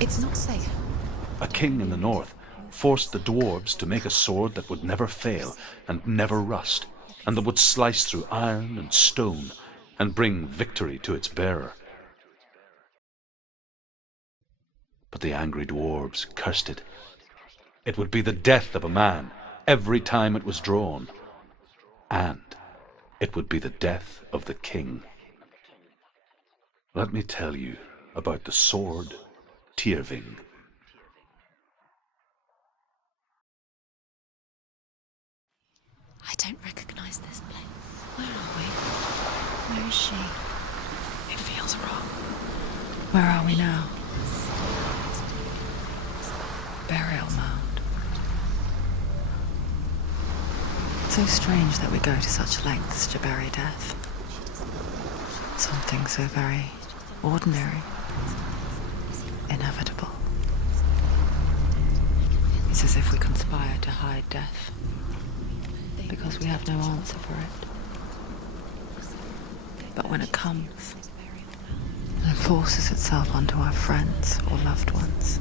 It's not safe. A king in the north forced the dwarves to make a sword that would never fail and never rust, and that would slice through iron and stone and bring victory to its bearer. But the angry dwarves cursed it. It would be the death of a man every time it was drawn, and it would be the death of the king. Let me tell you about the sword Tyrving. I don't recognize this place. Where are we? Where is she? It feels wrong. Where are we now? Burial mound. So strange that we go to such lengths to bury death. Something so very ordinary, inevitable. It's as if we conspire to hide death, because we have no answer for it. But when it comes, and forces itself onto our friends or loved ones,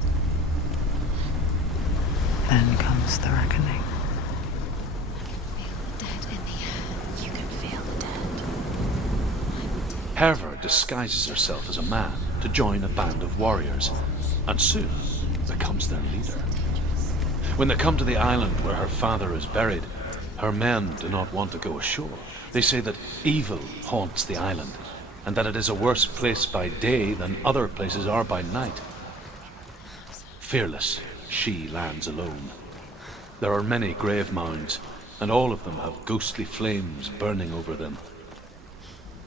then comes the reckoning. Dead in the air. You can feel the dead. Herva disguises herself as a man to join a band of warriors, and soon becomes their leader. When they come to the island where her father is buried, her men do not want to go ashore. They say that evil haunts the island, and that it is a worse place by day than other places are by night. Fearless, she lands alone. There are many grave mounds, and all of them have ghostly flames burning over them.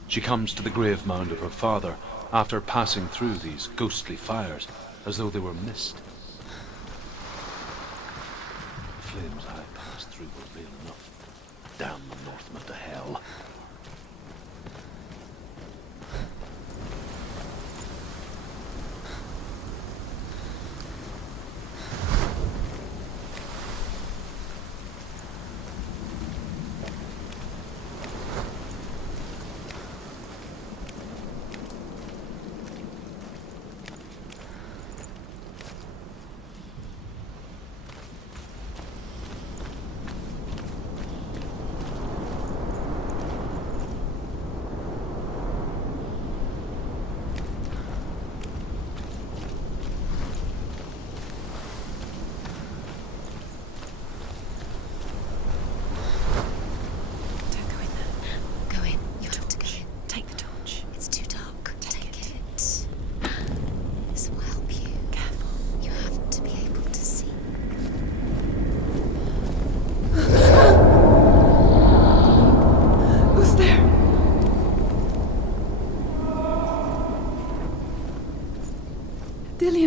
She comes to the grave mound of her father after passing through these ghostly fires, as though they were mist. The flames I passed through were real enough. Damn the Northmen to hell.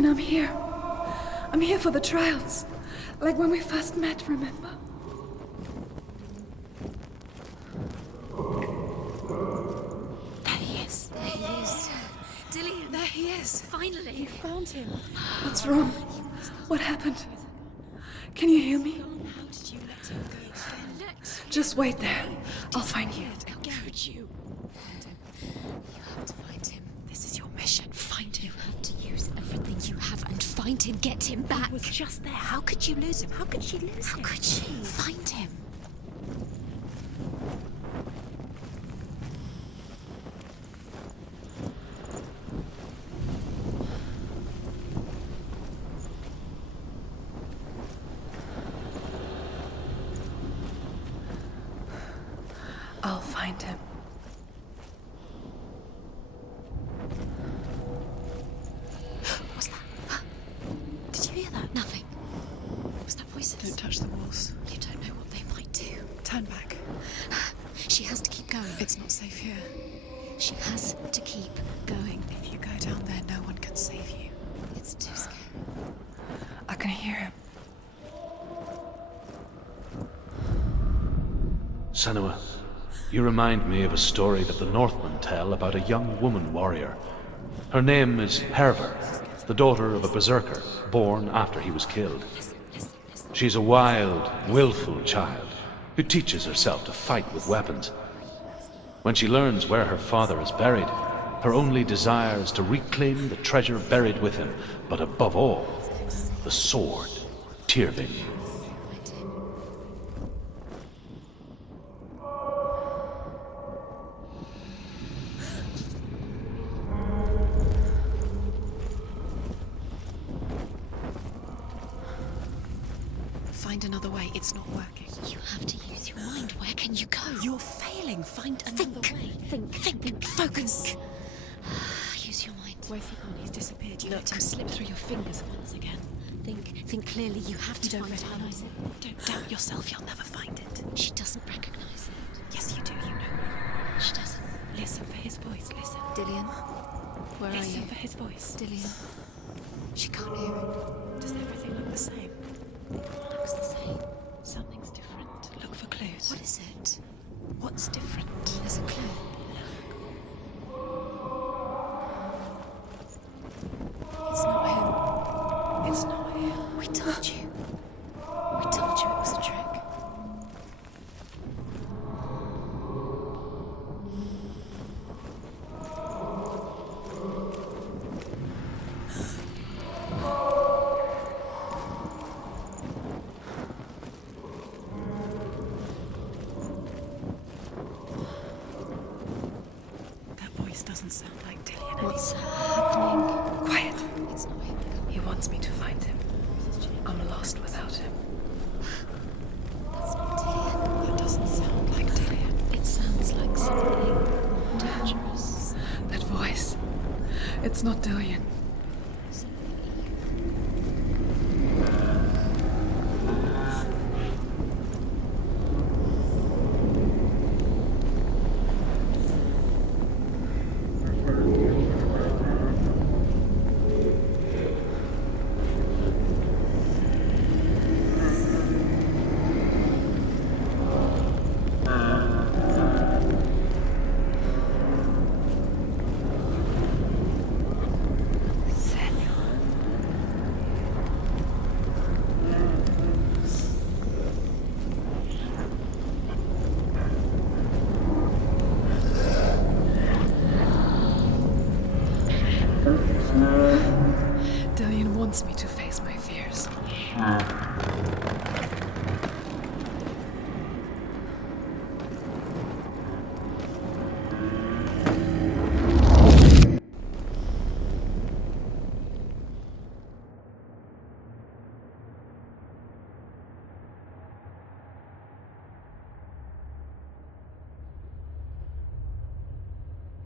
I'm here. I'm here for the trials. Like when we first met, remember? There he is. There he is. Dillian. There he is. Finally. You found him. What's wrong? What happened? Can you hear me? How did you let him go? Just wait there. I'll find you. How could you? You have to find him. This is your mission. Find him. You have to use everything you have and find him. Get him back. He was just there. How could you lose him? How could she lose him? How could she? Find him. I'll find him. What's that? Did you hear that? Nothing. Was that voices? Don't touch the walls. You don't know what they might do. Turn back. She has to keep going. It's not safe here. She has to keep going. If you go down there, no one can save you. It's too scary. I can hear him. Senua, you remind me of a story that the Northmen tell about a young woman warrior. Her name is Herva, the daughter of a berserker born after he was killed. She's a wild, willful child who teaches herself to fight with weapons. When she learns where her father is buried, Her only desire is to reclaim the treasure buried within, but above all, the sword, Tyrving. Find another way. It's not working. You have to use your mind. Where can you go? You're failing. Find another way. Think. Focus. Use your mind. Where's he gone? He's disappeared. You let him slip through your fingers once again. Think clearly. You have to Don't recognize it. Don't doubt yourself. You'll never find it. She doesn't recognize it. Yes, you do. You know. She doesn't. Listen for his voice. Listen. Dillian, where are Listen you? for his voice. Dillian. She can't hear it. Does everything look the same? Looks the same. Something's different. Look for clues. What is it? What's different? There's a clue. It's not him. It's not him. We told you. We told you it was a trick. That voice doesn't sound like Dillian What's anymore. happening? Quiet. It's not him. He wants me to find him. I'm lost without him. That's not Dillian. That doesn't sound like Dillian. It sounds like something dangerous. That voice. It's not Dillian. Something evil. Dillian wants me to face my fears.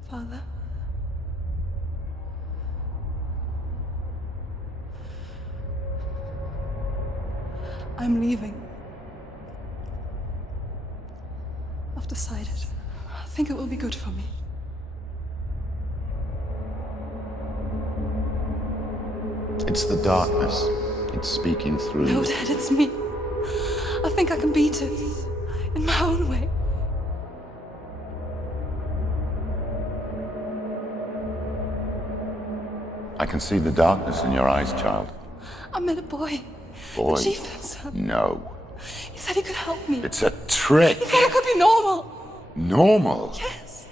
Father? I'm leaving. I've decided. I think it will be good for me. It's the darkness. It's speaking through No, you. Dad, it's me. I think I can beat it. In my own way. I can see the darkness in your eyes, child. I met a boy. Boy. The chief said so. No. He said he could help me. It's a trick. He said I could be normal. Normal. Yes.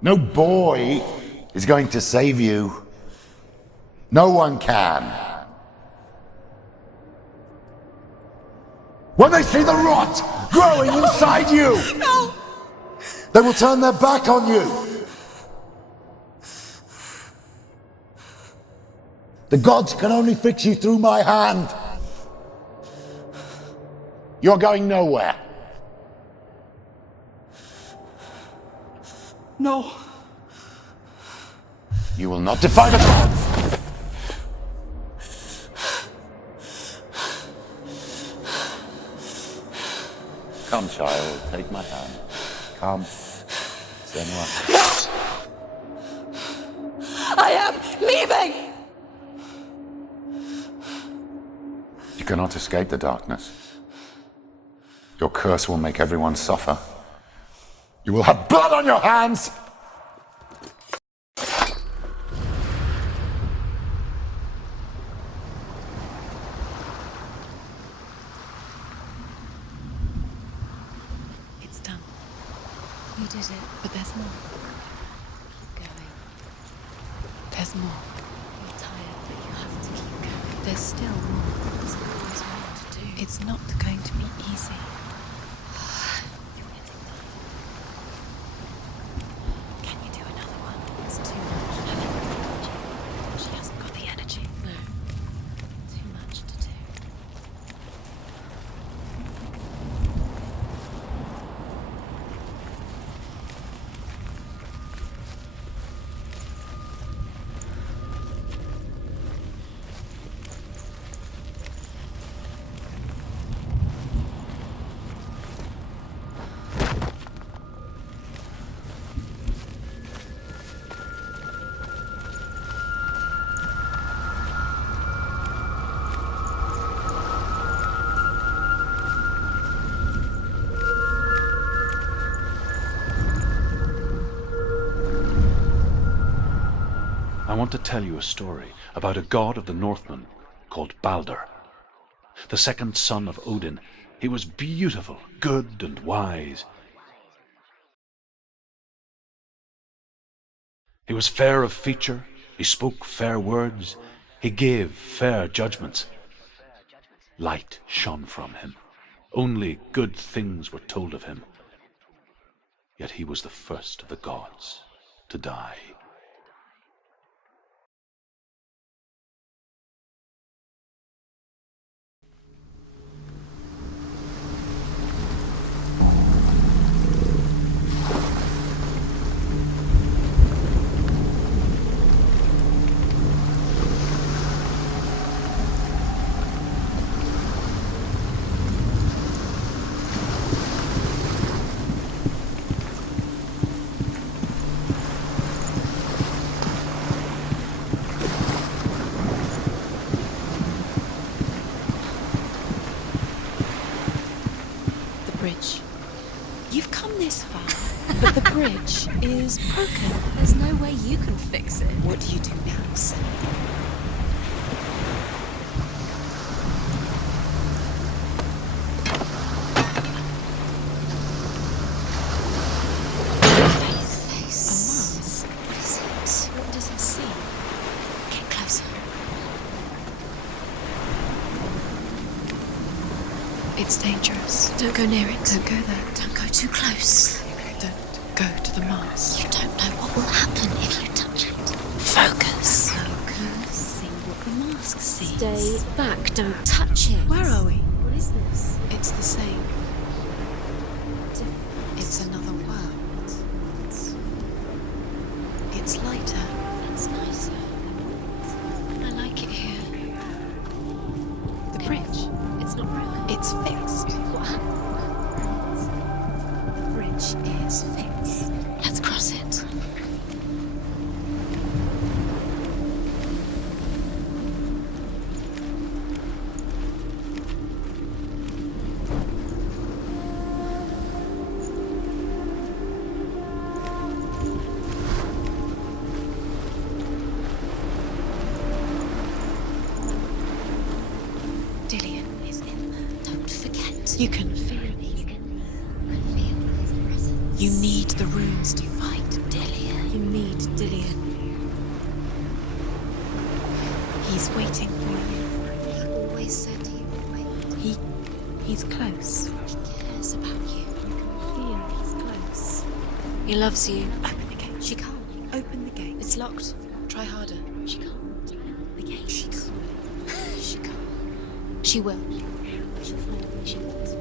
No boy is going to save you. No one can. When they see the rot growing inside you, No! they will turn their back on you. The gods can only fix you through my hand. You're going nowhere. No. You will not defy the gods. Come, child, take my hand. Come. Senua. I am leaving! You cannot escape the darkness. Your curse will make everyone suffer. You will have blood on your hands! It's done. You did it. But there's more. Keep going. There's more. You're tired, but you have to keep going. There's still more. There's always more to do. It's not going to be easy. You're getting tired. Can you do another one? It's too much. She hasn't got the energy. No. Too much to do. I want to tell you a story about a god of the Northmen called Balder. The second son of Odin, he was beautiful, good and wise. He was fair of feature, he spoke fair words, he gave fair judgments. Light shone from him. Only good things were told of him. Yet he was the first of the gods to die. Bridge. You've come this far, but the bridge is broken. There's no way you can fix it. What do you do now, Sam? Face. What is it? What does it see? Get closer. It's dangerous. Don't go near it. Don't go there. Don't go too close. Don't go to the mask. You don't know what will happen if you touch it. Focus. See what the mask sees. Stay back. Don't touch it. Where are we? What is this? It's the same. Different. It's another world. It's lighter. It's nicer. I like it here. The bridge. It's not broken. It's fixed. What happened? The bridge is fixed. Let's cross it. Dillian is in there. Don't forget. You can feel it. You can feel his presence. You need the runes to fight Dillian. You need Dillian. He's waiting for you. He always said he would wait. He's close. He cares about you. You can feel he's close. He loves you. Open the gate. She can't. Open the gate. It's locked. Try harder. She can't. The gate. She can't. She can't. She will. She'll find what she wants.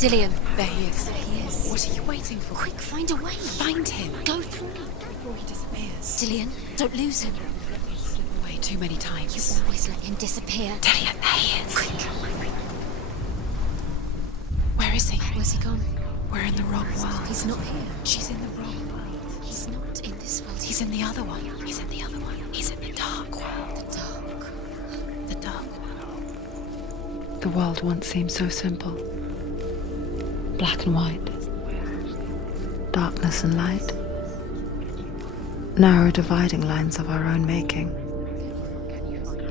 Dillian. There he is. There he is. What are you waiting for? Quick, find a way. Find him. Go through. Before he disappears. Dillian, don't lose him. He's slipped away too many times. You always let him disappear. Dillian, there he is. Quick. Where is he? Where's he gone? We're in the wrong world. He's not here. She's in the wrong world. He's not in this world. He's in the other one. He's in the other one. He's in the dark world. the dark. The dark world. The world once seemed so simple. Black and white. Darkness and light. Narrow dividing lines of our own making.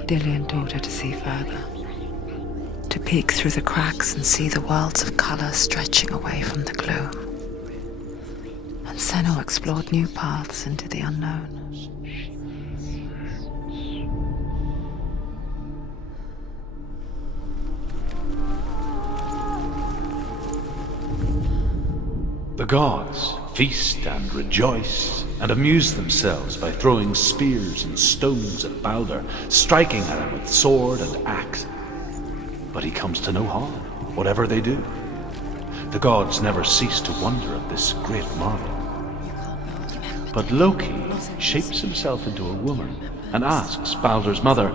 Dillian taught her to see further. To peek through the cracks and see the worlds of colour stretching away from the gloom. And Senua explored new paths into the unknown. The gods feast and rejoice and amuse themselves by throwing spears and stones at Balder, striking at him with sword and axe. But he comes to no harm, whatever they do. The gods never cease to wonder at this great marvel. But Loki shapes himself into a woman and asks Balder's mother,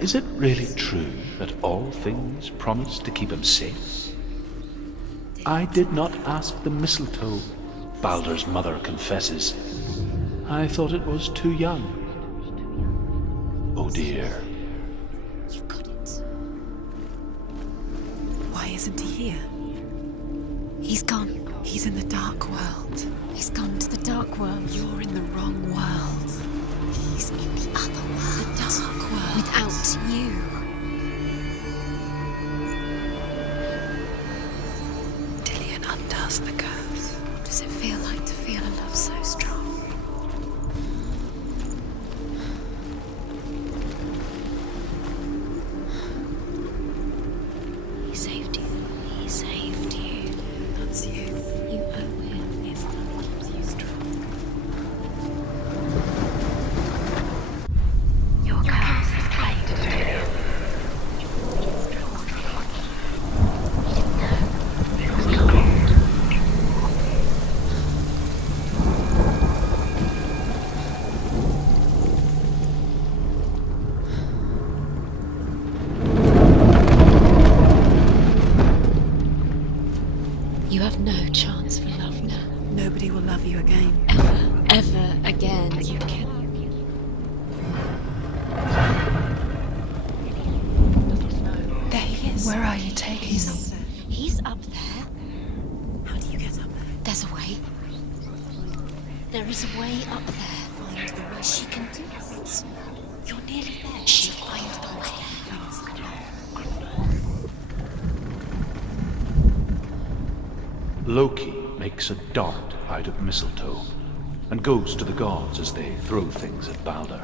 "Is it really true that all things promise to keep him safe?" "I did not ask the mistletoe," Balder's mother confesses. "I thought it was too young." Oh dear. You got it. Why isn't he here? He's gone. He's in the dark world. He's gone to the dark world. You're in the wrong world. He's in the other world. The dark world. Without you. Dillian undoes the curse. What does it feel like to feel a love so strong? He saved you. He saved you. That's you. You owe him. It's what keeps you strong. Your curse is played to fail. You have no chance for love now. Nobody will love you again. Ever again. But you can. There he is. Where are you taking He's him? up there. He's up there. How do you get up there? There's a way. There is a way up there. Find the way. She can do it. You're nearly there. She'll find the way. Loki makes a dart out of mistletoe and goes to the gods as they throw things at Balder.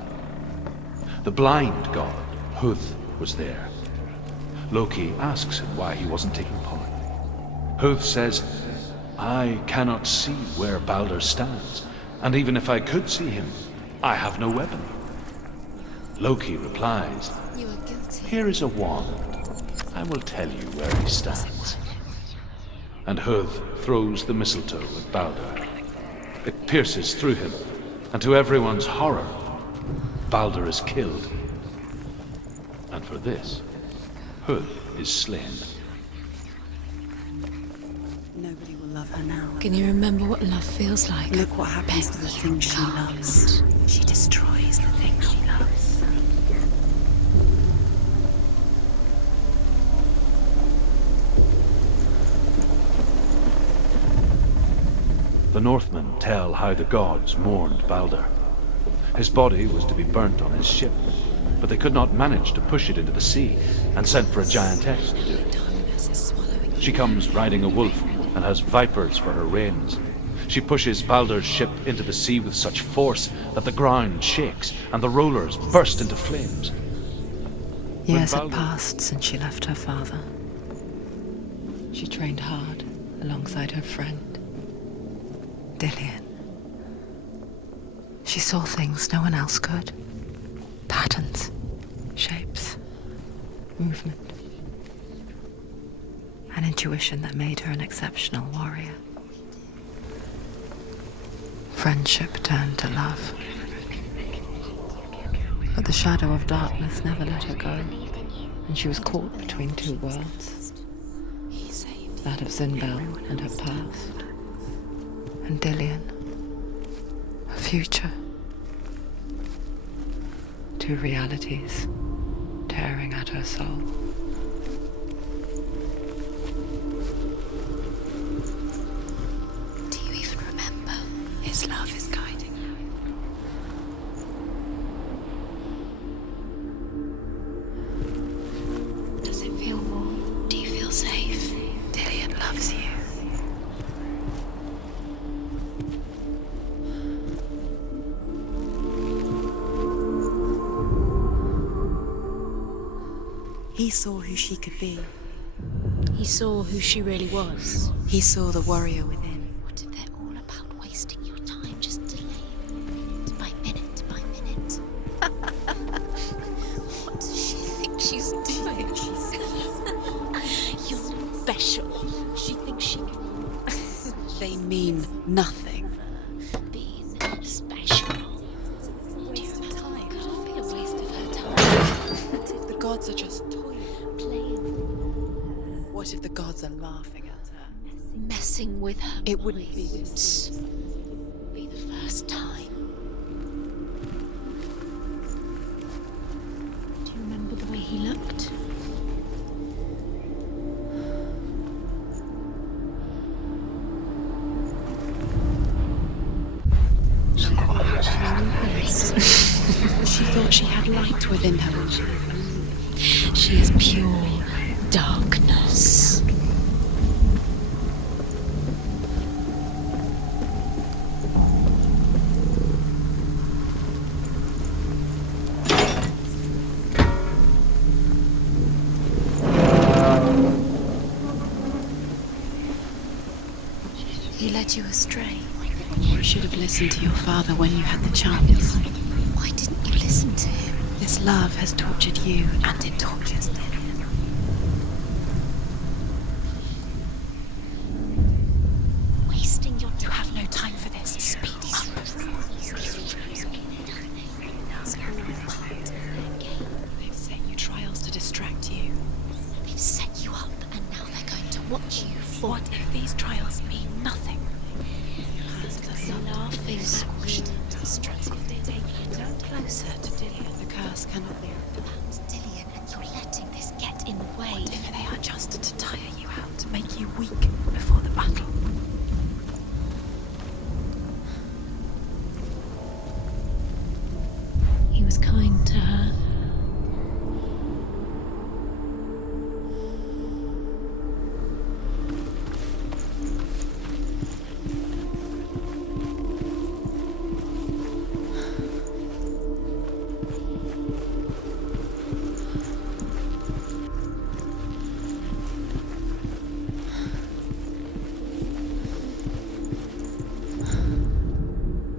The blind god, Huth, was there. Loki asks him why he wasn't taking part. Huth says, "I cannot see where Balder stands, and even if I could see him, I have no weapon." Loki replies, You are guilty. "Here is a wand. I will tell you where he stands." And Huth throws the mistletoe at Balder. It pierces through him, and to everyone's horror, Balder is killed. And for this, Huth is slain. Nobody will love her now. Can you remember what love feels like? Look what happens to the things she loves. She destroys the things she loves. The Northmen tell how the gods mourned Balder. His body was to be burnt on his ship, but they could not manage to push it into the sea and sent for a giantess to do it. Darkness is swallowing She comes riding a wolf and has vipers for her reins. She pushes Balder's ship into the sea with such force that the ground shakes and the rollers burst into flames. Years had Balder- passed since she left her father. She trained hard alongside her friend, Dillian. She saw things no one else could. Patterns, shapes, movement. an intuition that made her an exceptional warrior. Friendship turned to love. But the shadow of darkness never let her go, and she was caught between two worlds. That of Zinbel and her past, and Dillian, her future. Two realities tearing at her soul. Do you even remember? His love is guiding you. Does it feel warm? Do you feel safe? Dillian loves you. He saw who she could be. He saw who she really was. He saw the warrior within. What if they're all about wasting your time, just delaying minute by minute by minute? What does she think she's doing? You're special. She thinks she can They mean nothing. be special. Do you remember? Could it be a waste of her time? What if the gods are just toying? Playing, What if the gods are laughing at her? messing with her. It wouldn't be mind. this. Be the first time. Do you remember the way he looked? She thought she had light within her. She is pure darkness. He led you astray. You should have listened to your father when you had the chance. Why didn't you listen to him? This love has tortured you, and it tortures them. Wasting your time. You have no time for this. Speedy. They've set you trials to distract you. They've set you up, and now they're going to watch you fall. What if these trials mean nothing? Laughing, squished, distracted. Closer to Dillian. The curse cannot be About Dillian, and you're letting this get in the way. What if they are just to tire you out, to make you weak before the battle? He was kind to her.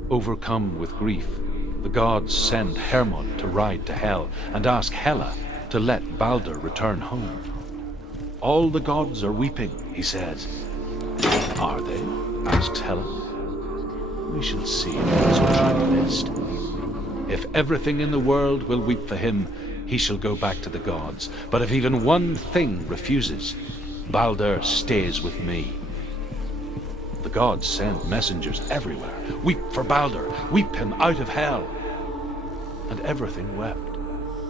Overcome with grief, the gods send Hermod to ride to Hell and ask Hela to let Balder return home. All the gods are weeping, he says. Are they? Asks Hela. We shall see as we try best. If everything in the world will weep for him, he shall go back to the gods. But if even one thing refuses, Balder stays with me. The gods send messengers everywhere. Weep for Balder, weep him out of hell. And everything wept.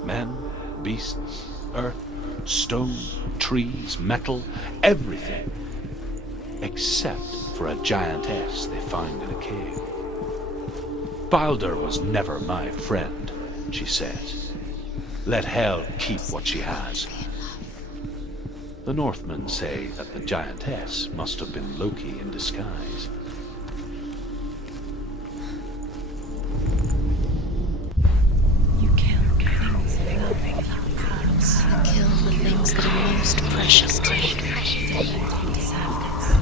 Men, beasts, earth, stone, trees, metal, everything. Except for a giantess they found in a cave. Balder was never my friend, she says. Let hell keep what she has. The Northmen say that the giantess must have been Loki in disguise. You kill things loving you curse. You kill the things that are most precious to you. You deserve this.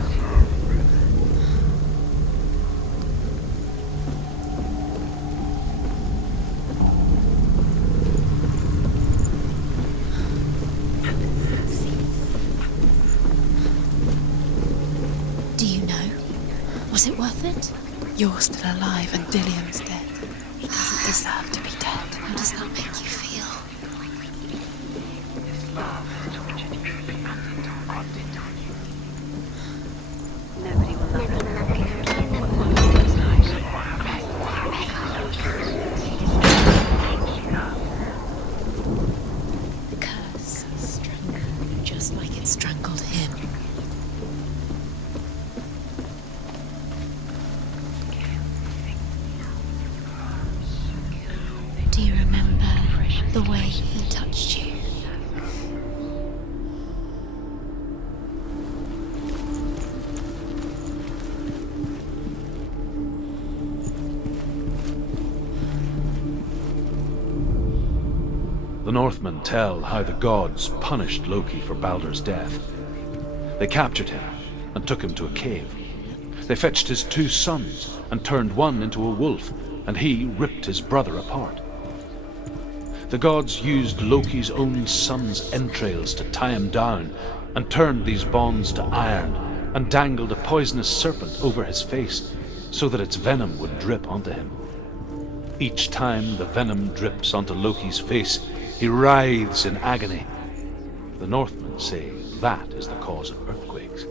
Was it worth it? You're still alive and Dillian's dead. He doesn't deserve to be dead. How does that make you feel? The curse strangled just like it strangled him. Do you remember the way he touched you? The Northmen tell how the gods punished Loki for Baldur's death. They captured him and took him to a cave. They fetched his 2 sons and turned one into a wolf, and he ripped his brother apart. The gods used Loki's own son's entrails to tie him down and turned these bonds to iron and dangled a poisonous serpent over his face so that its venom would drip onto him. Each time the venom drips onto Loki's face, he writhes in agony. The Northmen say that is the cause of earthquakes.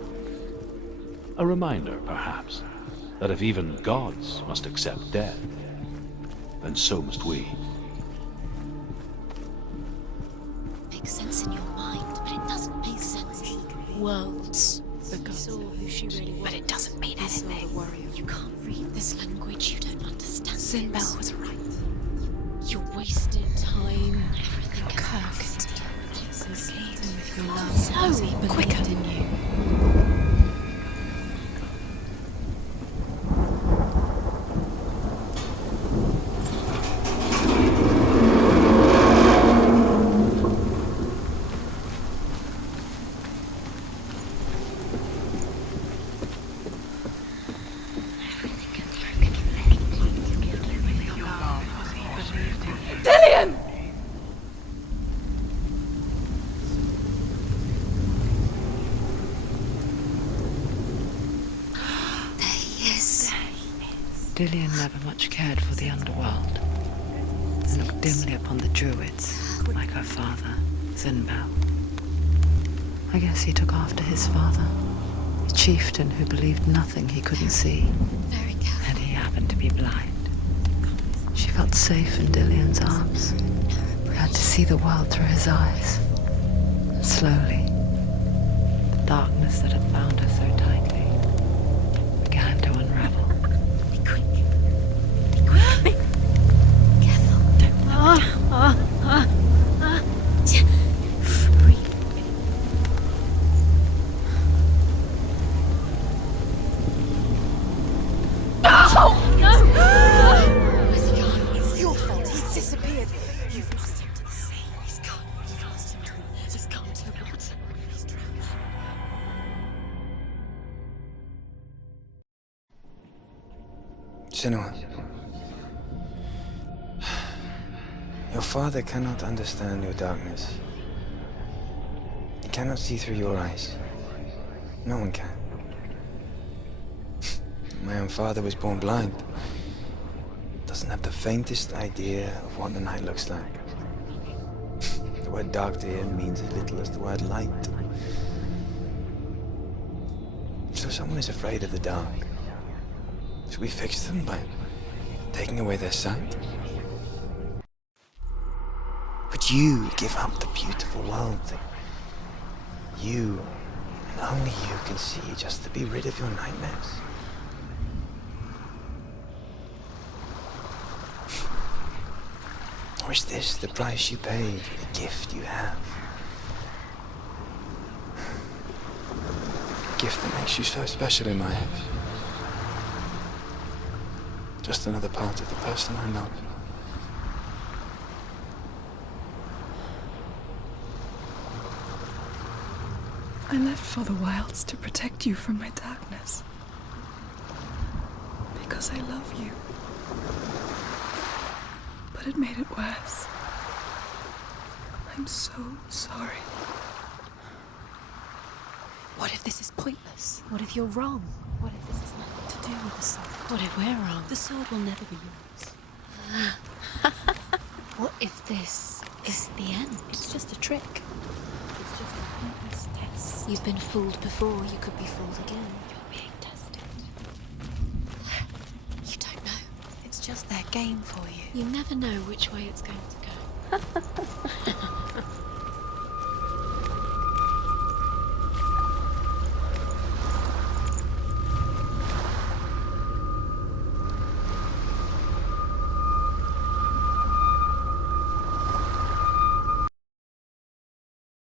A reminder, perhaps, that if even gods must accept death, then so must we. Makes sense in your mind, but it doesn't make sense in worlds. The gods saw who she really was. But it doesn't mean anything. You can't read this language, you don't understand. Sinbel was right. You wasted time. Everything Cursed. It's With your love, so he believed quicker in you. Dillian never much cared for the underworld, and looked dimly upon the druids, like her father, Sinbel. I guess he took after his father, a chieftain who believed nothing he couldn't see, very careful. and he happened to be blind. She felt safe in Dillian's arms, had to see the world through his eyes. And slowly, the darkness that had bound her so tightly began to unravel. Be quick. Be quick. Careful. Breathe. Where's he gone? It's your fault. He's disappeared. You've lost him to the sea. He's gone. You've lost him to the... Just gone to the water. He's drowned. Senua, your father cannot understand your darkness. He cannot see through your eyes. No one can. My own father was born blind. Doesn't have the faintest idea of what the night looks like. The word dark to him means as little as the word light. So someone is afraid of the dark. Should we fix them by taking away their sight? Would you give up the beautiful world that you, and only you, can see just to be rid of your nightmares? Or is this the price you pay for the gift you have? A gift that makes you so special in my eyes. Just another part of the person I love. I left for the wilds to protect you from my darkness. Because I love you. But it made it worse. I'm so sorry. What if this is pointless? What if you're wrong? What if this is nothing to do? do with the sword? What if we're wrong? The sword will never be yours. What if this is the end? It's just a trick. It's just a pointless test. You've been fooled before, you could be fooled again. You're being tested. You don't know. It's just their game for you. You never know which way it's going to go.